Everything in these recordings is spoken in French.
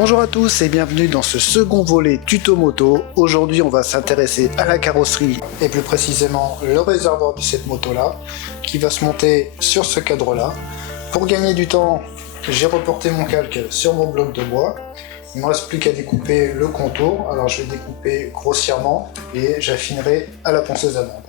Bonjour à tous et bienvenue dans ce second volet tuto moto. Aujourd'hui on va s'intéresser à la carrosserie et plus précisément le réservoir de cette moto là qui va se monter sur ce cadre là. Pour gagner du temps, j'ai reporté mon calque sur mon bloc de bois. Il ne me reste plus qu'à découper le contour. Alors je vais découper grossièrement et j'affinerai à la ponceuse à bande.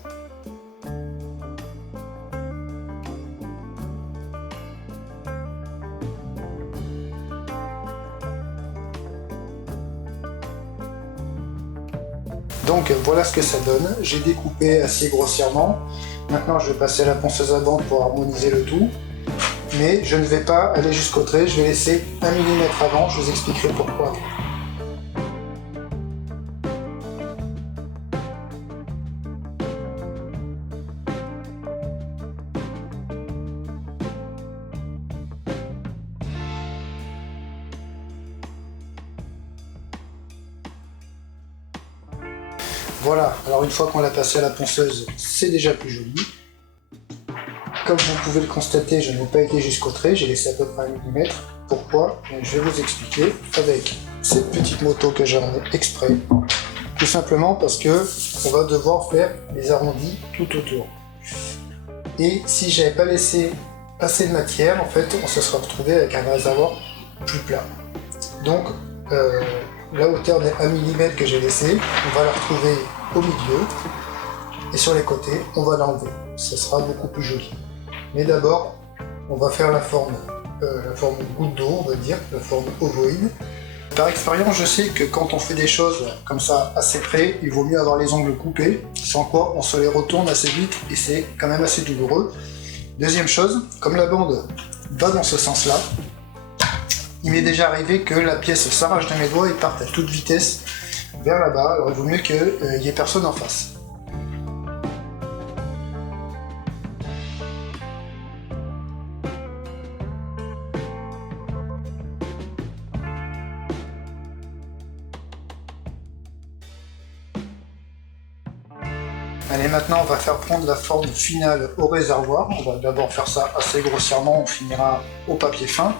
Donc voilà ce que ça donne, j'ai découpé assez grossièrement. Maintenant je vais passer à la ponceuse à bande pour harmoniser le tout. Mais je ne vais pas aller jusqu'au trait, je vais laisser 1 mm avant, je vous expliquerai pourquoi. Voilà, alors une fois qu'on l'a passé à la ponceuse, c'est déjà plus joli. Comme vous pouvez le constater, je n'ai pas été jusqu'au trait, j'ai laissé à peu près 1 mm. Pourquoi? Je vais vous expliquer avec cette petite moto que j'ai emmenée exprès. Tout simplement parce que on va devoir faire les arrondis tout autour. Et si j'avais pas laissé assez de matière, en fait, on se serait retrouvé avec un réservoir plus plat. Donc, la hauteur des 1 mm que j'ai laissé, on va la retrouver au milieu et sur les côtés, on va l'enlever. Ce sera beaucoup plus joli. Mais d'abord, on va faire la forme goutte d'eau, on va dire, la forme ovoïde. Par expérience, je sais que quand on fait des choses comme ça assez près, il vaut mieux avoir les ongles coupés, sans quoi on se les retourne assez vite et c'est quand même assez douloureux. Deuxième chose, comme la bande va dans ce sens-là, il m'est déjà arrivé que la pièce s'arrache de mes doigts et parte à toute vitesse vers là-bas, alors il vaut mieux qu'il n'y ait personne en face. Allez, maintenant on va faire prendre la forme finale au réservoir. On va d'abord faire ça assez grossièrement, on finira au papier fin.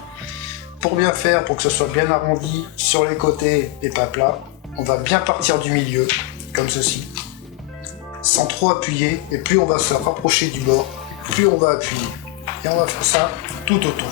Pour bien faire, pour que ce soit bien arrondi sur les côtés et pas plat, on va bien partir du milieu, comme ceci, sans trop appuyer, et plus on va se rapprocher du bord, plus on va appuyer. Et on va faire ça tout autour.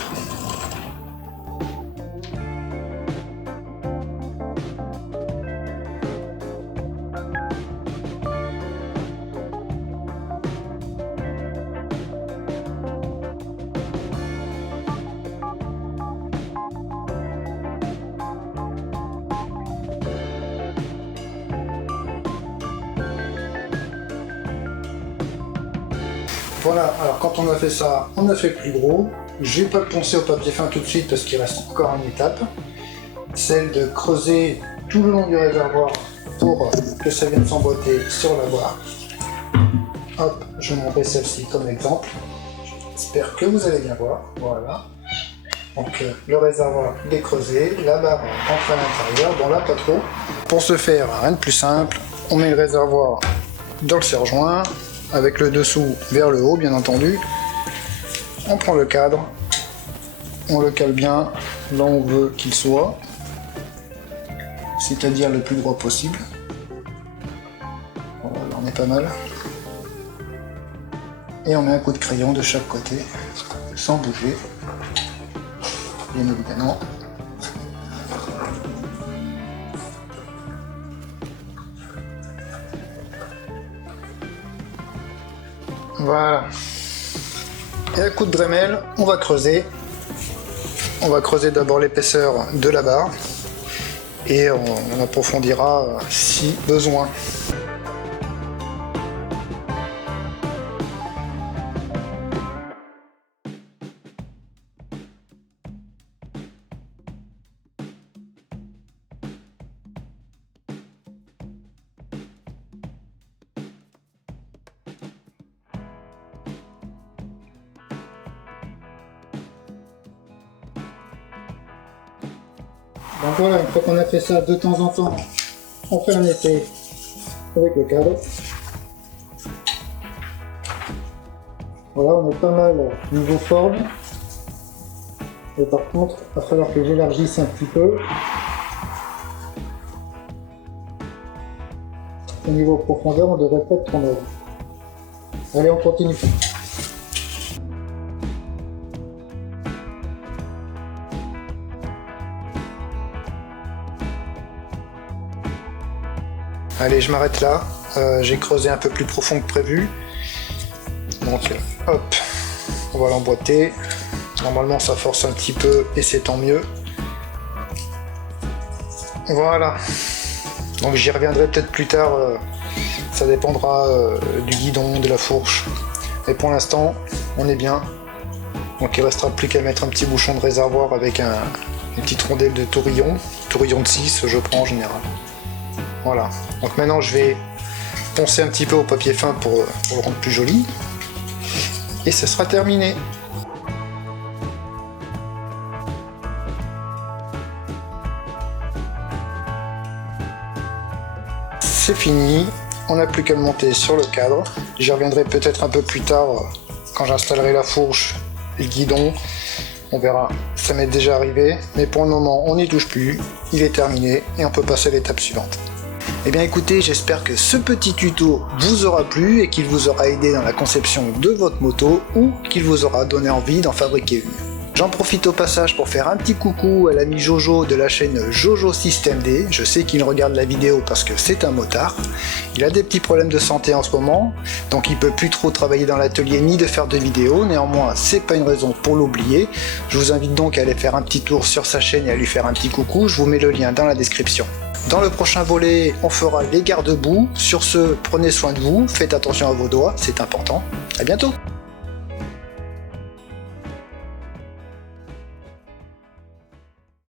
Voilà, alors quand on a fait ça, on a fait plus gros. Je vais pas le poncer au papier fin tout de suite parce qu'il reste encore une étape. Celle de creuser tout le long du réservoir pour que ça vienne s'emboîter sur la barre. Hop, je vais montrer celle-ci comme exemple. J'espère que vous allez bien voir. Voilà. Donc le réservoir il est creusé, la barre rentre à l'intérieur, bon là pas trop. Pour ce faire, rien de plus simple, on met le réservoir dans le serre-joint, avec le dessous vers le haut bien entendu. On prend le cadre, on le cale bien là où on veut qu'il soit, c'est-à-dire le plus droit possible. Voilà, on est pas mal. Et on met un coup de crayon de chaque côté, sans bouger, bien évidemment. Voilà. Et à coup de Dremel, on va creuser. On va creuser d'abord l'épaisseur de la barre et on approfondira si besoin. Donc voilà, une fois qu'on a fait ça de temps en temps, on fait un essai avec le cadre. Voilà, on est pas mal niveau forme. Et par contre, il va falloir que j'élargisse un petit peu. au niveau profondeur, on devrait pas être trop mal. Allez, on continue. Allez, je m'arrête là. J'ai creusé un peu plus profond que prévu. Donc, hop, on va l'emboîter. Normalement, ça force un petit peu et c'est tant mieux. Voilà. Donc, j'y reviendrai peut-être plus tard. Ça dépendra du guidon, de la fourche. Mais pour l'instant, on est bien. Donc, il restera plus qu'à mettre un petit bouchon de réservoir avec une petite rondelle de tourillon. Tourillon de 6, je prends en général. Voilà. Donc maintenant, je vais poncer un petit peu au papier fin pour le rendre plus joli. Et ce sera terminé. C'est fini. On n'a plus qu'à le monter sur le cadre. J'y reviendrai peut-être un peu plus tard quand j'installerai la fourche et le guidon. On verra, ça m'est déjà arrivé. Mais pour le moment, on n'y touche plus. Il est terminé et on peut passer à l'étape suivante. Eh bien écoutez, j'espère que ce petit tuto vous aura plu et qu'il vous aura aidé dans la conception de votre moto ou qu'il vous aura donné envie d'en fabriquer une. J'en profite au passage pour faire un petit coucou à l'ami Jojo de la chaîne Jojo System D. Je sais qu'il regarde la vidéo parce que c'est un motard. Il a des petits problèmes de santé en ce moment, donc il peut plus trop travailler dans l'atelier ni de faire de vidéos. Néanmoins, c'est pas une raison pour l'oublier. Je vous invite donc à aller faire un petit tour sur sa chaîne et à lui faire un petit coucou. Je vous mets le lien dans la description. Dans le prochain volet, on fera les garde-boue. Sur ce, prenez soin de vous, faites attention à vos doigts, c'est important. À bientôt!